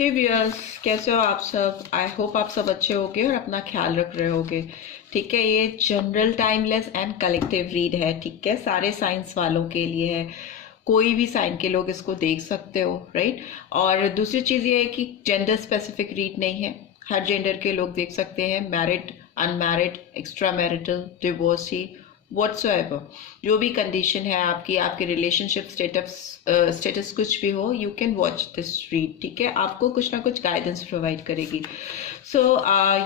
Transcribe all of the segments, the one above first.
हे viewers, कैसे हो आप सब। आई होप आप सब अच्छे होगे और अपना ख्याल रख रहे होगे। ठीक है, ये general timeless and collective read है। ठीक है, सारे साइंस वालों के लिए है। कोई भी साइन के लोग इसको देख सकते हो, राइट। और दूसरी चीज़ ये है कि जेंडर स्पेसिफिक रीड नहीं है, हर जेंडर के लोग देख सकते हैं। Married, unmarried, extra marital, divorcee, whatsoever जो भी कंडीशन है आपकी, आपके रिलेशनशिप स्टेटस कुछ भी हो, you can watch this read. ठीक है, आपको कुछ ना कुछ गाइडेंस प्रोवाइड करेगी। सो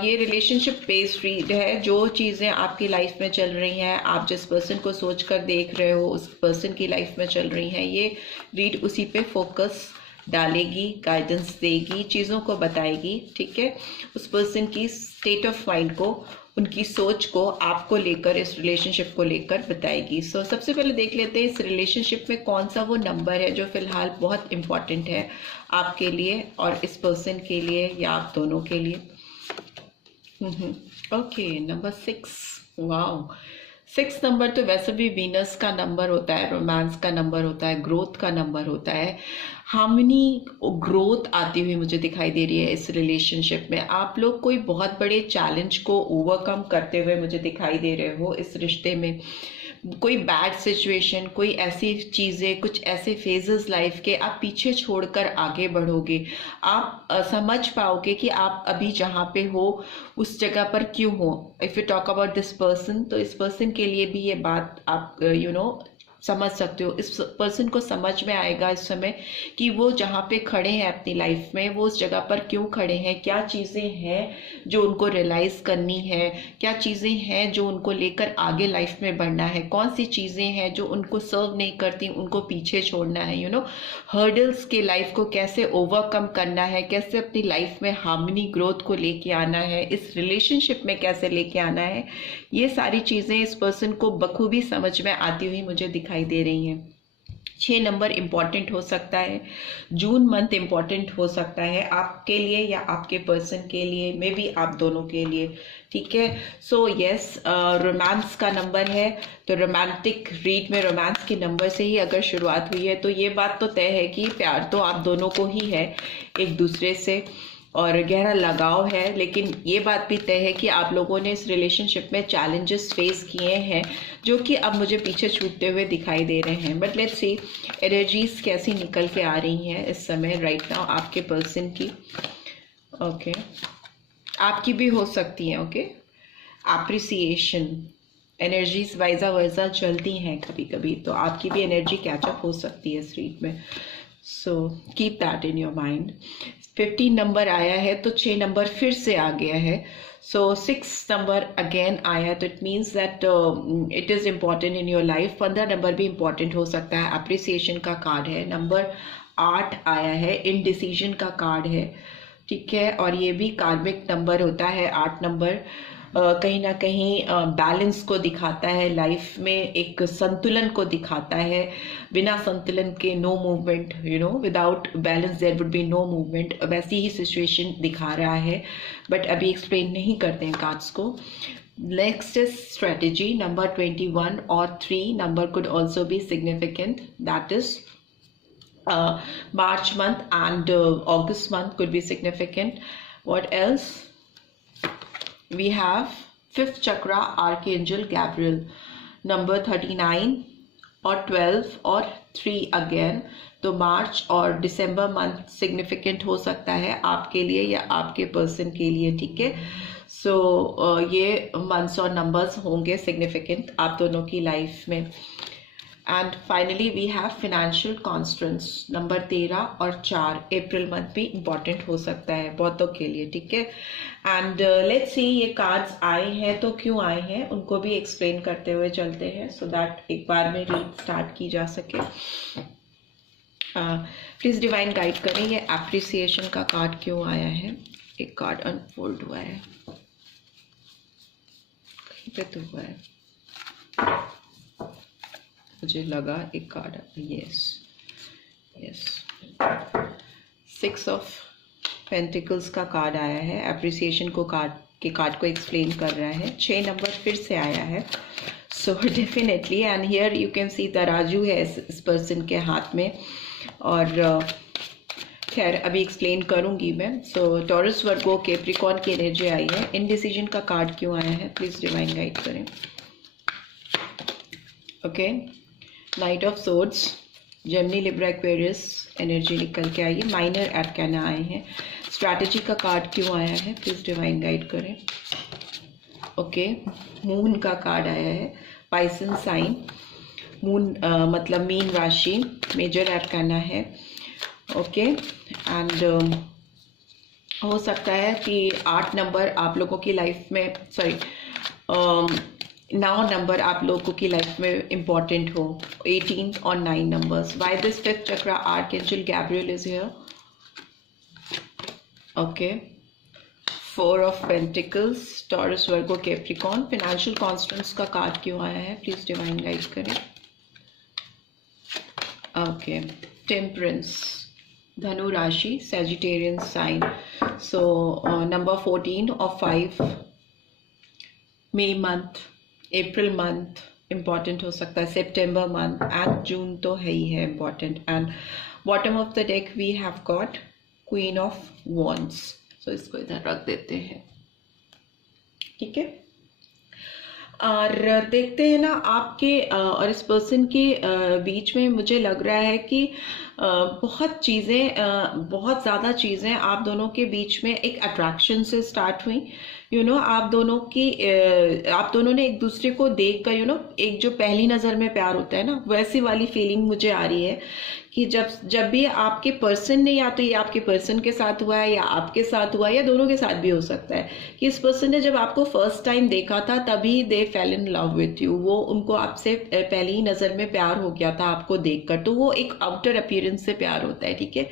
ये रिलेशनशिप बेस्ड रीड है। जो चीज़ें आपकी लाइफ में चल रही हैं, आप जिस पर्सन को सोच कर देख रहे हो उस पर्सन की लाइफ में चल रही हैं, ये रीड उसी पे फोकस डालेगी, गाइडेंस देगी, चीज़ों को बताएगी। ठीक है, उस पर्सन की स्टेट ऑफ माइंड को, उनकी सोच को आपको लेकर, इस रिलेशनशिप को लेकर बताएगी। सो सबसे पहले देख लेते हैं इस रिलेशनशिप में कौन सा वो नंबर है जो फिलहाल बहुत इम्पॉर्टेंट है आपके लिए और इस पर्सन के लिए या आप दोनों के लिए। Okay, number 6। वाओ, 6 नंबर तो वैसे भी वीनस का नंबर होता है, रोमांस का नंबर होता है, ग्रोथ का नंबर होता है। हार्मनी, ग्रोथ आती हुई मुझे दिखाई दे रही है इस रिलेशनशिप में। आप लोग कोई बहुत बड़े चैलेंज को ओवरकम करते हुए मुझे दिखाई दे रहे हो इस रिश्ते में। कोई बैड सिचुएशन, कोई ऐसी चीज़ें, कुछ ऐसे फेजेस लाइफ के आप पीछे छोड़कर आगे बढ़ोगे। आप समझ पाओगे कि आप अभी जहाँ पे हो उस जगह पर क्यों हो। If you talk about this person, तो इस पर्सन के लिए भी ये बात आप समझ सकते हो। इस पर्सन को समझ में आएगा इस समय कि वो जहाँ पे खड़े हैं अपनी लाइफ में, वो उस जगह पर क्यों खड़े हैं, क्या चीज़ें हैं जो उनको रियलाइज़ करनी है, क्या चीज़ें हैं जो उनको लेकर आगे लाइफ में बढ़ना है, कौन सी चीज़ें हैं जो उनको सर्व नहीं करती, उनको पीछे छोड़ना है। हर्डल्स के लाइफ को कैसे ओवरकम करना है, कैसे अपनी लाइफ में हार्मनी, ग्रोथ को लेके आना है, इस रिलेशनशिप में कैसे लेके आना है, ये सारी चीज़ें इस पर्सन को बखूबी समझ में आती हुई मुझे दिखाई दे रही हैं। 6 नंबर इम्पॉर्टेंट हो सकता है, जून मंथ इम्पॉर्टेंट हो सकता है आपके लिए या आपके पर्सन के लिए, मे बी आप दोनों के लिए। ठीक है, सो यस, रोमांस का नंबर है, तो रोमांटिक रीड में रोमांस के नंबर से ही अगर शुरुआत हुई है तो ये बात तो तय है कि प्यार तो आप दोनों को ही है एक दूसरे से और गहरा लगाव है। लेकिन ये बात भी तय है कि आप लोगों ने इस रिलेशनशिप में चैलेंजेस फेस किए हैं जो कि अब मुझे पीछे छूटते हुए दिखाई दे रहे हैं। बट लेट्स सी एनर्जीज कैसी निकल के आ रही हैं इस समय राइट नाउ आपके पर्सन की। ओके, आपकी भी हो सकती हैं। ओके, अप्रिसिएशन एनर्जीज वाइजा वर्जा चलती हैं कभी कभी, तो आपकी भी एनर्जी कैचअप हो सकती है इस रीड में। So keep that in your mind. 15 number आया है तो 6 नंबर फिर से आ गया है। सो 6 नंबर अगेन आया है, तो it means that it is important in your life. 15 number भी इम्पॉर्टेंट हो सकता है, अप्रिसिएशन का कार्ड है। नंबर 8 आया है, इनडिसीजन का कार्ड है। ठीक है, और ये भी कार्मिक नंबर होता है 8 नंबर। कहीं ना कहीं बैलेंस को दिखाता है, लाइफ में एक संतुलन को दिखाता है। बिना संतुलन के no movement, without balance there would be no movement. वैसी ही सिचुएशन दिखा रहा है, बट अभी एक्सप्लेन नहीं करते हैं कार्ड्स को। Next is strategy. नंबर 21 और 3 number could also be significant, that is March month and August month could be significant. What else? We have 5th chakra, Archangel Gabriel. Number 39 और 12 और 3 again. तो मार्च और दिसंबर month significant हो सकता है आपके लिए या आपके पर्सन के लिए। ठीक है, सो ये मंथ्स और नंबर्स होंगे सिग्निफिकेंट आप दोनों की लाइफ में। And finally we have financial constraints. Number 13 और 4 अप्रैल मंथ भी इम्पॉर्टेंट हो सकता है बहुतों के लिए। ठीक है, एंड लेट्स सी ये कार्ड्स आए हैं तो क्यों आए हैं, उनको भी एक्सप्लेन करते हुए चलते हैं सो दैट एक बार में रीड स्टार्ट की जा सके। प्लीज डिवाइन गाइड करें, ये एप्रिसिएशन का कार्ड क्यों आया है। एक कार्ड अनफोल्ड हुआ है, कहीं पे तो हुआ है, मुझे लगा एक card. Yes yes, 6 of pentacles का कार्ड आया है, अप्रिसिएशन को कार्ड को एक्सप्लेन कर रहा है। 6 नंबर फिर से आया है, so definitely. And here you can सी तराजू है इस पर्सन के हाथ में, और खैर अभी एक्सप्लेन करूंगी मैं। सो टॉरस वर्गो कैप्रिकॉर्न की एनर्जी आई है। इनडिसीजन का कार्ड क्यों आया है, प्लीज डिवाइन गाइड करें। Okay, night of swords, Gemini, Libra, Aquarius energy निकल के आई है। माइनर आर्काना आए हैं। स्ट्रैटेजी का कार्ड क्यों आया है, प्लीज डिवाइन गाइड करें। ओके, मून का कार्ड आया है। पाइसन साइन, मून मतलब मीन राशि, मेजर आर्काना है। ओके एंड हो सकता है कि 8 नंबर आप लोगों की लाइफ में, सॉरी 9 नंबर आप लोगों की लाइफ में इम्पॉर्टेंट हो। 18 और 9 numbers. Why this fifth chakra archangel Gabriel is here. Okay, 4 of pentacles, Taurus Virgo Capricorn. Financial constants का कार्ड क्यों आया है, प्लीज डिवाइन गाइड करें। ओके, टेम्परेंस, धनु राशि, सैजिटेरियन साइन। सो नंबर 14 और 5, मई मंथ, अप्रैल मंथ इम्पॉर्टेंट हो सकता है, सितंबर मंथ एंड जून तो है ही है important. And bottom of the deck we have got queen of wands. So इसको इधर रख देते हैं, ठीक है। और देखते हैं ना आपके और इस पर्सन के बीच में मुझे लग रहा है कि बहुत चीज़ें, बहुत ज़्यादा चीज़ें आप दोनों के बीच में एक अट्रैक्शन से स्टार्ट हुई। आप दोनों ने एक दूसरे को देख कर एक जो पहली नज़र में प्यार होता है ना, वैसी वाली फीलिंग मुझे आ रही है कि जब भी आपके पर्सन ने, या तो ये आपके पर्सन के साथ हुआ है या आपके साथ हुआ है या दोनों के साथ भी हो सकता है, कि इस पर्सन ने जब आपको फर्स्ट टाइम देखा था तभी they fell in love with you. वो उनको आपसे पहली ही नज़र में प्यार हो गया था आपको देखकर। तो वो एक आउटर अपीयरेंस से प्यार होता है, ठीक है।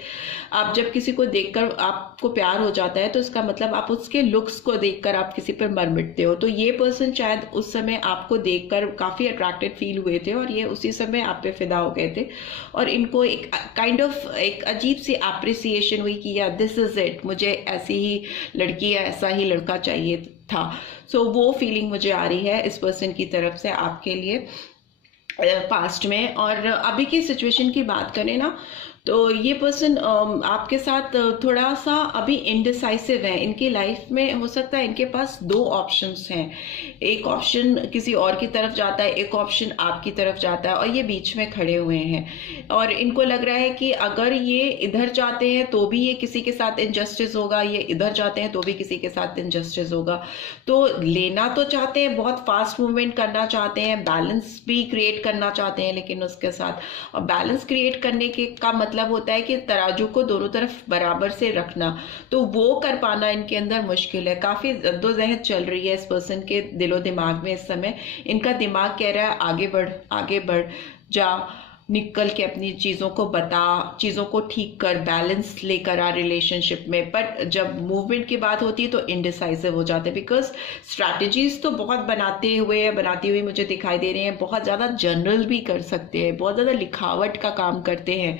आप जब किसी को देखकर आपको प्यार हो जाता है तो इसका मतलब आप उसके लुक्स को देखकर आप किसी पर मर मिटते हो। तो ये पर्सन शायद उस समय आपको देखकर काफ़ी अट्रैक्टेड फील हुए थे और ये उसी समय आप पे फिदा हो गए थे और इनको एक काइंड ऑफ एक अजीब सी अप्रिसिएशन हुई कि यार दिस इज इट, मुझे ऐसी ही लड़की या ऐसा ही लड़का चाहिए था। सो वो फीलिंग मुझे आ रही है इस पर्सन की तरफ से आपके लिए पास्ट में। और अभी की सिचुएशन की बात करें ना, तो ये पर्सन आपके साथ थोड़ा सा अभी इनडिसाइसिव है। इनकी लाइफ में हो सकता है इनके पास 2 ऑप्शंस हैं। एक ऑप्शन किसी और की तरफ जाता है, एक ऑप्शन आपकी तरफ जाता है, और ये बीच में खड़े हुए हैं। और इनको लग रहा है कि अगर ये इधर जाते हैं तो भी ये किसी के साथ इनजस्टिस होगा, ये इधर जाते हैं तो भी किसी के साथ इनजस्टिस होगा। तो लेना तो चाहते हैं, बहुत फास्ट मूवमेंट करना चाहते हैं, बैलेंस भी क्रिएट करना चाहते हैं, लेकिन उसके साथ, और बैलेंस क्रिएट करने के का मतलब होता है कि तराजू को दोनों तरफ बराबर से रखना। तो वो कर पाना इनके अंदर मुश्किल है। काफी जद्दोजहद चल रही है इस पर्सन के दिलो दिमाग में इस समय। इनका दिमाग कह रहा है आगे बढ़, आगे बढ़ जा, निकल के अपनी चीज़ों को बता, चीज़ों को ठीक कर, बैलेंस लेकर आ रिलेशनशिप में। पर जब मूवमेंट की बात होती है तो इनडिसाइसिव हो जाते हैं, बिकॉज स्ट्रैटेजीज तो बहुत बनाती हुई मुझे दिखाई दे रही हैं। बहुत ज़्यादा जनरल भी कर सकते हैं, बहुत ज़्यादा लिखावट का काम करते हैं।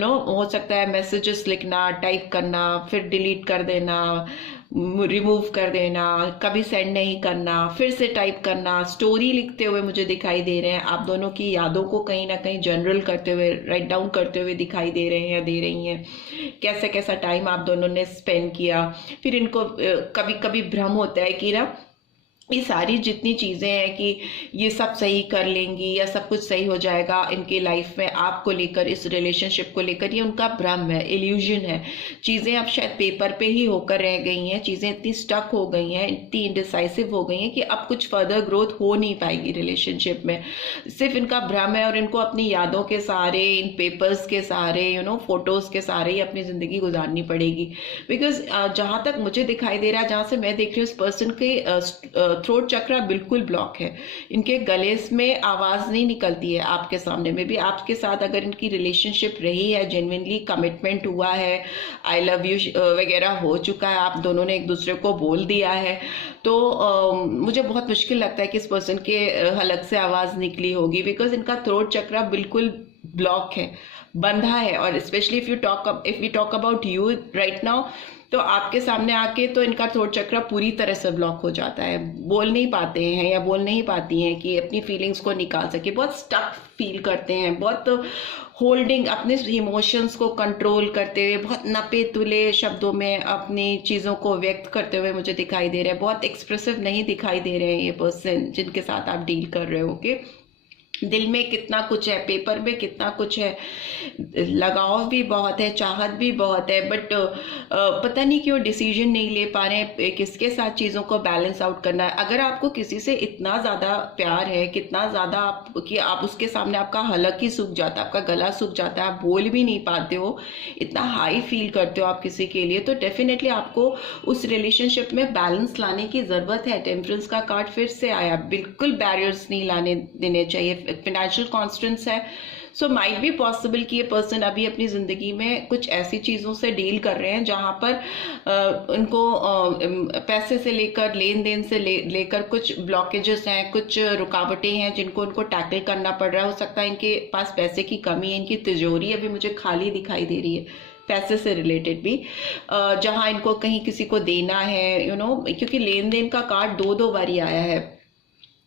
हो सकता है मैसेजेस लिखना, टाइप करना, फिर डिलीट कर देना, रिमूव कर देना, कभी सेंड नहीं करना, फिर से टाइप करना, स्टोरी लिखते हुए मुझे दिखाई दे रहे हैं। आप दोनों की यादों को कहीं ना कहीं जनरल करते हुए, राइट डाउन करते हुए दिखाई दे रहे हैं, दे रही हैं। कैसा कैसा टाइम आप दोनों ने स्पेंड किया। फिर इनको कभी कभी भ्रम होता है कि ना ये सारी जितनी चीज़ें हैं कि ये सब सही कर लेंगी या सब कुछ सही हो जाएगा इनके लाइफ में आपको लेकर, इस रिलेशनशिप को लेकर। ये उनका भ्रम है, इल्यूजन है। चीज़ें अब शायद पेपर पे ही होकर रह गई हैं, चीज़ें इतनी स्टक हो गई हैं, इतनी इंडिसाइसिव हो गई हैं कि अब कुछ फर्दर ग्रोथ हो नहीं पाएगी रिलेशनशिप में। सिर्फ इनका भ्रम है और इनको अपनी यादों के सहारे, इन पेपर्स के सहारे, फोटोज़ के सहारे ही अपनी ज़िंदगी गुजारनी पड़ेगी। बिकॉज जहाँ तक मुझे दिखाई दे रहा है, जहाँ से मैं देख रही हूँ, इस पर्सन के थ्रोट चक्रा बिल्कुल ब्लॉक है। इनके गले में आवाज नहीं निकलती है आपके सामने में भी। आपके साथ अगर इनकी रिलेशनशिप रही है, जेन्युइनली कमिटमेंट हुआ है, आई लव यू वगैरह हो चुका है, आप दोनों ने एक दूसरे को बोल दिया है, तो मुझे बहुत मुश्किल लगता है कि इस पर्सन के हलक से आवाज निकली होगी। बिकॉज इनका थ्रोट चक्रा बिल्कुल ब्लॉक है, बंधा है। और specially if we talk about you right now, तो आपके सामने आके तो इनका थ्रोट चक्र पूरी तरह से ब्लॉक हो जाता है, बोल नहीं पाते हैं या बोल नहीं पाती हैं कि अपनी फीलिंग्स को निकाल सके, बहुत स्टक फील करते हैं, बहुत होल्डिंग, अपने इमोशंस को कंट्रोल करते हुए बहुत नपे तुले शब्दों में अपनी चीज़ों को व्यक्त करते हुए मुझे दिखाई दे रहे हैं। बहुत एक्सप्रेसिव नहीं दिखाई दे रहे हैं ये पर्सन जिनके साथ आप डील कर रहे हो के। दिल में कितना कुछ है, पेपर में कितना कुछ है, लगाव भी बहुत है, चाहत भी बहुत है, बट पता नहीं क्यों डिसीजन नहीं ले पा रहे हैं किसके साथ चीज़ों को बैलेंस आउट करना है। अगर आपको किसी से इतना ज़्यादा प्यार है, कितना ज़्यादा आप कि आप उसके सामने आपका हलक ही सूख जाता है, आपका गला सूख जाता है, आप बोल भी नहीं पाते हो, इतना हाई फील करते हो आप किसी के लिए, तो डेफिनेटली आपको उस रिलेशनशिप में बैलेंस लाने की ज़रूरत है। टेम्परेंस का कार्ड फिर से आया, बिल्कुल बैरियर्स नहीं लाने देने चाहिए, फाइनेंशियल कॉन्स्टेंट्स है। सो माइट बी पॉसिबल कि ये पर्सन अभी अपनी ज़िंदगी में कुछ ऐसी चीज़ों से डील कर रहे हैं जहाँ पर उनको पैसे से लेकर, लेन देन से लेकर कुछ ब्लॉकेजेस हैं, कुछ रुकावटें हैं जिनको उनको टैकल करना पड़ रहा है। हो सकता है इनके पास पैसे की कमी है, इनकी तिजोरी अभी मुझे खाली दिखाई दे रही है पैसे से रिलेटेड भी, जहाँ इनको कहीं किसी को देना है, क्योंकि लेन देन का कार्ड दो बारी आया है,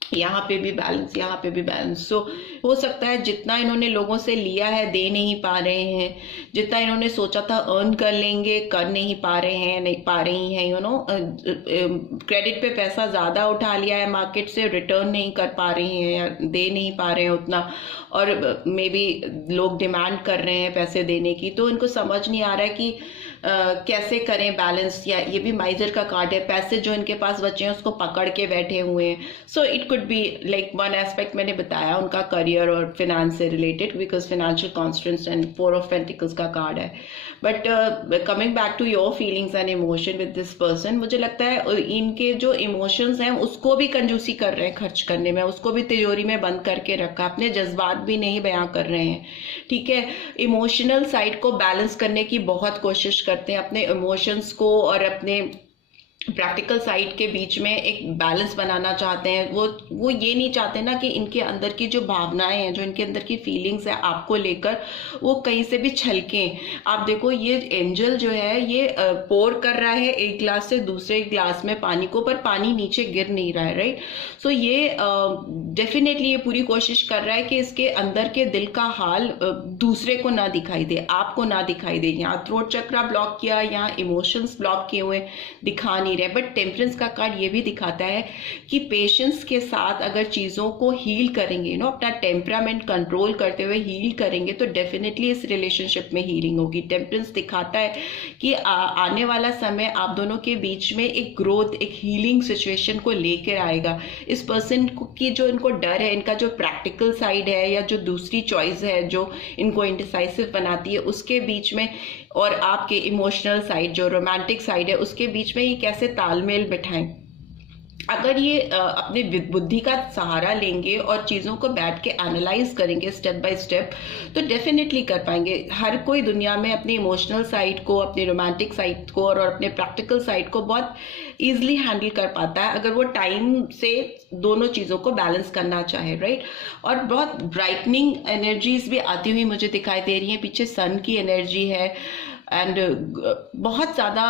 यहाँ पे भी बैलेंस, यहाँ पे भी बैलेंस। सो हो सकता है जितना इन्होंने लोगों से लिया है दे नहीं पा रहे हैं, जितना इन्होंने सोचा था अर्न कर लेंगे कर नहीं पा रहे हैं, नहीं पा रही हैं, क्रेडिट पे पैसा ज़्यादा उठा लिया है मार्केट से, रिटर्न नहीं कर पा रही हैं या दे नहीं पा रहे हैं उतना, और मे बी लोग डिमांड कर रहे हैं पैसे देने की, तो इनको समझ नहीं आ रहा है कि कैसे करें बैलेंस। या ये भी माइजर का कार्ड है, पैसे जो इनके पास बचे हैं उसको पकड़ के बैठे हुए हैं। So it could be like one aspect मैंने बताया उनका करियर और फिनेंस से related, because financial constraints and 4 of pentacles का कार्ड है। But coming back to your feelings and emotion with this person, मुझे लगता है इनके जो इमोशंस हैं उसको भी कंजूसी कर रहे हैं खर्च करने में, उसको भी तिजोरी में बंद करके रखा, अपने जज्बात भी नहीं बयां कर रहे हैं। ठीक है, इमोशनल साइड को बैलेंस करने की बहुत कोशिश करते हैं, अपने इमोशंस को और अपने प्रैक्टिकल साइड के बीच में एक बैलेंस बनाना चाहते हैं। वो ये नहीं चाहते ना कि इनके अंदर की जो भावनाएं हैं, जो इनके अंदर की फीलिंग्स है आपको लेकर, वो कहीं से भी छलकें। आप देखो ये एंजल जो है ये पोर कर रहा है एक ग्लास से दूसरे ग्लास में पानी को, पर पानी नीचे गिर नहीं रहा है, राइट। सो ये डेफिनेटली ये पूरी कोशिश कर रहा है कि इसके अंदर के दिल का हाल दूसरे को ना दिखाई दे, आपको ना दिखाई दे। यहाँ थ्रोट चक्रा ब्लॉक किया, यहाँ इमोशंस ब्लॉक किए हुए दिखा नहीं रहे। बट टेम्परेंस का कार्ड ये भी दिखाता है कि पेशेंस के साथ अगर चीज़ों को हील करेंगे, अपना टेम्परामेंट कंट्रोल करते हुए हील करेंगे, तो डेफिनेटली इस रिलेशनशिप में हीलिंग होगी। टेम्परेंस दिखाता है कि आने वाला समय आप दोनों के बीच में एक ग्रोथ, एक हीलिंग सिचुएशन को लेकर आएगा। इस पर्सन की जो इनको डर है, इनका जो प्रैक्टिकल साइड है या जो दूसरी चॉइस है जो इनको इंडिसाइसिव बनाती है, उसके बीच में, और आपके इमोशनल साइड जो रोमांटिक साइड है उसके बीच में ये कैसे तालमेल बिठाएं। अगर ये अपने बुद्धि का सहारा लेंगे और चीज़ों को बैठ के एनालाइज करेंगे स्टेप बाय स्टेप, तो डेफिनेटली कर पाएंगे। हर कोई दुनिया में अपनी इमोशनल साइड को, अपनी रोमांटिक साइड को और अपने प्रैक्टिकल साइड को बहुत ईजिली हैंडल कर पाता है, अगर वो टाइम से दोनों चीज़ों को बैलेंस करना चाहे, राइट। और बहुत ब्राइटनिंग एनर्जीज भी आती हुई मुझे दिखाई दे रही हैं, पीछे सन की एनर्जी है, एंड बहुत ज़्यादा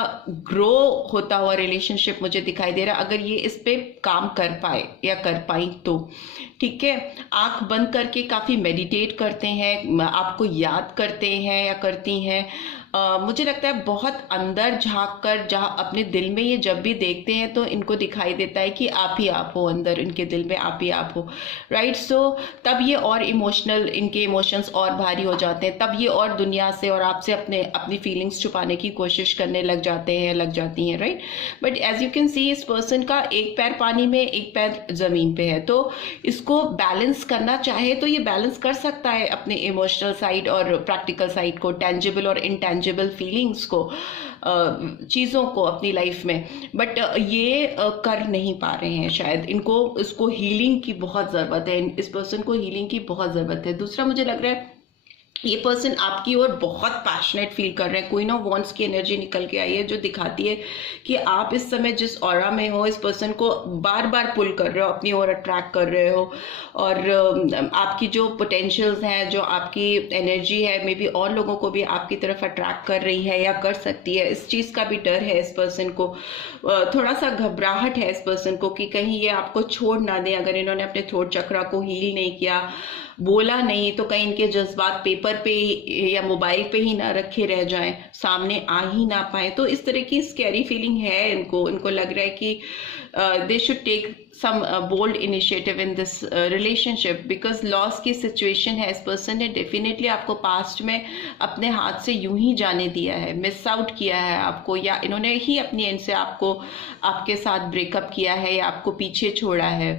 ग्रो होता हुआ रिलेशनशिप मुझे दिखाई दे रहा है, अगर ये इस पे काम कर पाए या कर पाई तो। ठीक है, आंख बंद करके काफ़ी मेडिटेट करते हैं, आपको याद करते हैं या करती हैं। मुझे लगता है बहुत अंदर झांक कर, जहाँ अपने दिल में ये जब भी देखते हैं तो इनको दिखाई देता है कि आप ही आप हो, अंदर इनके दिल में आप ही आप हो, राइट। सो तब ये और इमोशनल, इनके इमोशंस और भारी हो जाते हैं, तब ये और दुनिया से और आपसे अपनी फीलिंग्स छुपाने की कोशिश करने लग जाते हैं, लग जाती हैं, right. But as you can see इस पर्सन का एक पैर पानी में, एक पैर जमीन पे है, तो इसको बैलेंस करना चाहे तो ये बैलेंस कर सकता है अपने इमोशनल साइड और प्रैक्टिकल साइड को, टेंजिबल और इनटेंजिबल फीलिंग्स को, चीज़ों को अपनी लाइफ में। बट ये कर नहीं पा रहे हैं शायद, इनको इसको हीलिंग की बहुत ज़रूरत है, इस पर्सन को हीलिंग की बहुत ज़रूरत है। दूसरा मुझे लग रहा है ये पर्सन आपकी ओर बहुत पैशनेट फील कर रहे हैं, क्वीन ऑफ वॉन्ड्स की एनर्जी निकल के आई है जो दिखाती है कि आप इस समय जिस ऑरा में हो इस पर्सन को बार बार पुल कर रहे हो, अपनी ओर अट्रैक्ट कर रहे हो, और आपकी जो पोटेंशियल्स हैं, जो आपकी एनर्जी है, मे बी और लोगों को भी आपकी तरफ अट्रैक्ट कर रही है या कर सकती है। इस चीज़ का भी डर है इस पर्सन को, थोड़ा सा घबराहट है इस पर्सन को कि कहीं ये आपको छोड़ ना दें। अगर इन्होंने अपने थ्रोट चक्रा को हील नहीं किया, बोला नहीं, तो कहीं इनके जज्बात पेपर पे या मोबाइल पे ही ना रखे रह जाएं, सामने आ ही ना पाए। तो इस तरह की स्कैरी फीलिंग है इनको लग रहा है कि they should take some bold initiative in this relationship, because loss की सिचुएशन है। इस पर्सन ने डेफिनेटली आपको पास्ट में अपने हाथ से यूं ही जाने दिया है, मिस आउट किया है आपको, या इन्होंने ही अपनी एंड से आपके साथ ब्रेकअप किया है या आपको पीछे छोड़ा है।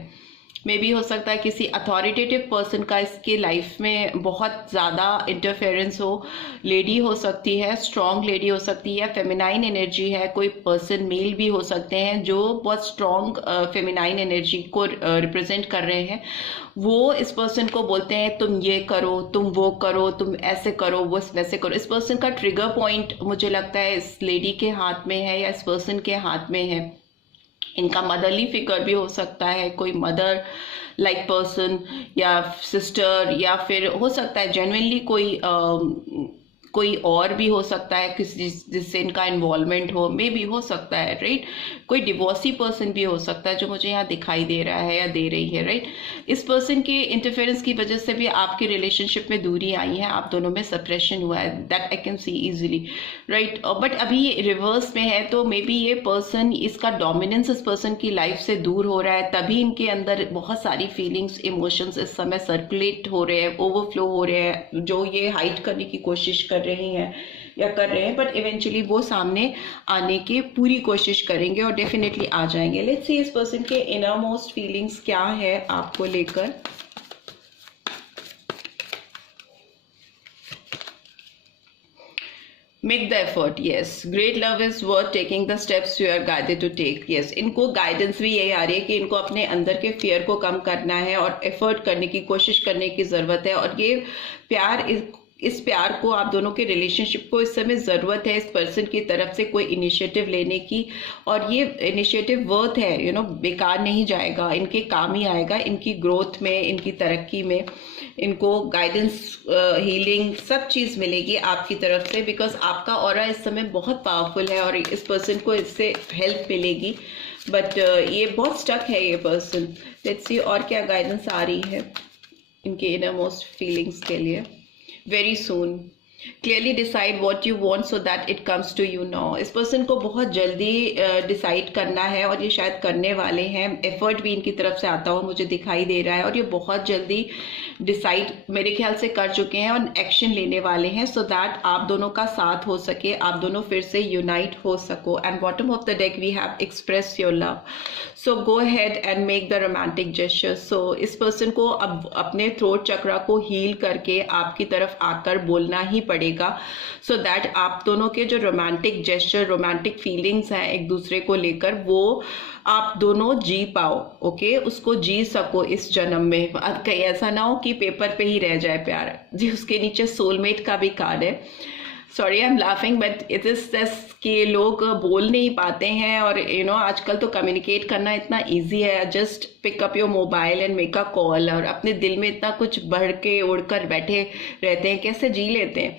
मे बी हो सकता है किसी अथॉरिटेटिव पर्सन का इसके लाइफ में बहुत ज़्यादा इंटरफेरेंस हो। लेडी हो सकती है, स्ट्रॉन्ग लेडी हो सकती है, फेमिनाइन एनर्जी है, कोई पर्सन मेल भी हो सकते हैं जो बहुत स्ट्रॉन्ग फेमिनाइन एनर्जी को रिप्रेजेंट कर रहे हैं। वो इस पर्सन को बोलते हैं तुम ये करो, तुम वो करो, तुम ऐसे करो, वो वैसे करो। इस पर्सन का ट्रिगर पॉइंट मुझे लगता है इस लेडी के हाथ में है या इस पर्सन के हाथ में है। इनका मदरली फिगर भी हो सकता है, कोई मदर लाइक पर्सन या सिस्टर, या फिर हो सकता है जेन्युइनली कोई और भी हो सकता है किसी जिससे इनका इन्वॉल्वमेंट हो, मे भी हो सकता है, राइट। कोई डिवोर्सी पर्सन भी हो सकता है जो मुझे यहाँ दिखाई दे रहा है या दे रही है, राइट। इस पर्सन के इंटरफेरेंस की वजह से भी आपकी रिलेशनशिप में दूरी आई है, आप दोनों में सप्रेशन हुआ है, that I can see easily, right. But अभी रिवर्स में है, तो मे बी ये पर्सन, इसका डोमिनेंस इस पर्सन की लाइफ से दूर हो रहा है, तभी इनके अंदर बहुत सारी फीलिंग्स, इमोशंस इस समय सर्कुलेट हो रहे हैं, ओवरफ्लो हो रहे हैं, जो ये हाइड करने की कोशिश कर रही हैं या कर रहे हैं। बट इवेंचुअली वो सामने आने की पूरी कोशिश करेंगे और डेफिनेटली आ जाएंगे। लेट्स सी इस पर्सन के इनर मोस्ट फीलिंग्स क्या है आपको लेकर। Make the effort, yes. Great love is worth taking the steps you are guided to take. Yes. इनको गाइडेंस भी यही आ रही है कि इनको अपने अंदर के फियर को कम करना है और एफर्ट करने की कोशिश करने की जरूरत है। और ये प्यार, इस प्यार को, आप दोनों के रिलेशनशिप को इस समय ज़रूरत है इस पर्सन की तरफ से कोई इनिशिएटिव लेने की। और ये इनिशिएटिव वर्थ है, बेकार नहीं जाएगा, इनके काम ही आएगा, इनकी ग्रोथ में, इनकी तरक्की में। इनको गाइडेंस, हीलिंग, सब चीज़ मिलेगी आपकी तरफ से, बिकॉज आपका ऑरा इस समय बहुत पावरफुल है और इस पर्सन को इससे हेल्प मिलेगी। बट ये बहुत स्टक है ये पर्सन। लेट्स सी और क्या गाइडेंस आ रही है इनके इनर मोस्ट फीलिंग्स के लिए। Very soon, clearly decide what you want so that it comes to you now. इस पर्सन को बहुत जल्दी डिसाइड करना है और ये शायद करने वाले हैं। एफर्ट भी इनकी तरफ से आता हुआ मुझे दिखाई दे रहा है और ये बहुत जल्दी डिसाइड मेरे ख्याल से कर चुके हैं और एक्शन लेने वाले हैं, सो दैट आप दोनों का साथ हो सके, आप दोनों फिर से यूनाइट हो सको। And bottom of the deck we have express your love, so go ahead and make the romantic gesture. So इस पर्सन को अब अपने थ्रोट चक्रा को हील करके आपकी तरफ आकर बोलना ही पड़ेगा, सो दैट आप दोनों के जो रोमांटिक जेस्चर, रोमांटिक फीलिंग्स हैं एक दूसरे को लेकर, वो आप दोनों जी पाओ, ओके, उसको जी सको इस जन्म में। अब कहीं ऐसा ना हो कि पेपर पे ही रह जाए प्यार जी। उसके नीचे सोलमेट का भी कार्ड है। Sorry I am laughing, but it is just कि लोग बोल नहीं पाते हैं और आजकल तो कम्युनिकेट करना इतना इजी है, just pick up your mobile and make a call. और अपने दिल में इतना कुछ बढ़ के उड़कर बैठे रहते हैं, कैसे जी लेते हैं।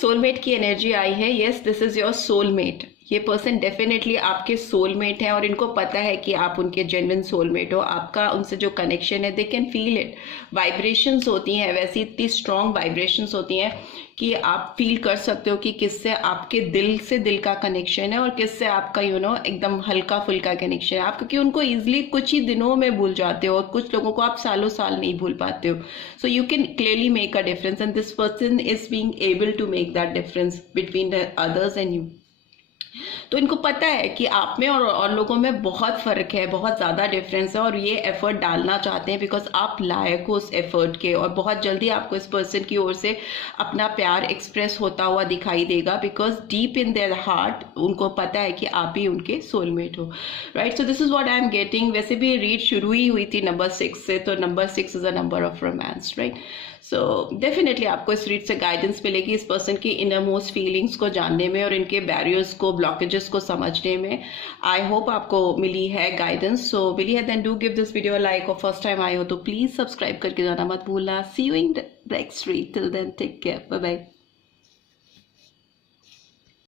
सोलमेट की एनर्जी आई है, yes this is your soulmate. ये पर्सन डेफिनेटली आपके सोलमेट है और इनको पता है कि आप उनके जेन्युइन सोलमेट हो। आपका उनसे जो कनेक्शन है, they can feel it. Vibrations होती हैं वैसी, इतनी स्ट्रॉन्ग वाइब्रेशंस होती हैं कि आप फील कर सकते हो कि किससे आपके दिल से दिल का कनेक्शन है और किससे आपका एकदम हल्का फुल्का कनेक्शन है। आप क्योंकि उनको ईजिली कुछ ही दिनों में भूल जाते हो और कुछ लोगों को आप सालों साल नहीं भूल पाते हो। So you can clearly make a difference and this person is being able to make that difference between the others and you. तो इनको पता है कि आप में और लोगों में बहुत फ़र्क है, बहुत ज़्यादा डिफरेंस है, और ये एफर्ट डालना चाहते हैं बिकॉज आप लायक हो उस एफर्ट के, और बहुत जल्दी आपको इस पर्सन की ओर से अपना प्यार एक्सप्रेस होता हुआ दिखाई देगा because deep in their heart उनको पता है कि आप ही उनके सोलमेट हो, right. So this is what I am getting. वैसे भी रीड शुरू ही हुई थी नंबर 6 से, तो number 6 is a number of romance, right. So definitely आपको इस रीड से गाइडेंस मिलेगी इस पर्सन की इनर मोस्ट फीलिंग्स को जानने में और इनके बैरियर्स को, ब्लॉकेजेस को समझने में। आई होप आपको मिली है गाइडेंस। सो मिली है then do give this video a like, और फर्स्ट टाइम आए हो तो प्लीज सब्सक्राइब करके जाना मत भूलना। See you in the next read, till then take care, bye bye.